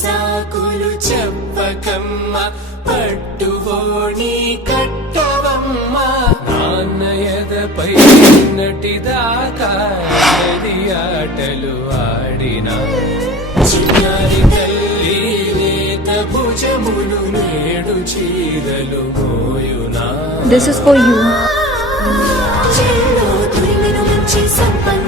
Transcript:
సాకులు చెప్పకమ్మ పట్టువోణి కట్టవమ్మ నాన్నయదపై నటిదాకా ఆటలు ఆడిన చిన్నారి తల్లి లేత భుజములు నేడు చీరలు మోయునా. This is for you. చెల్లో తురిమెను మంచి సంపద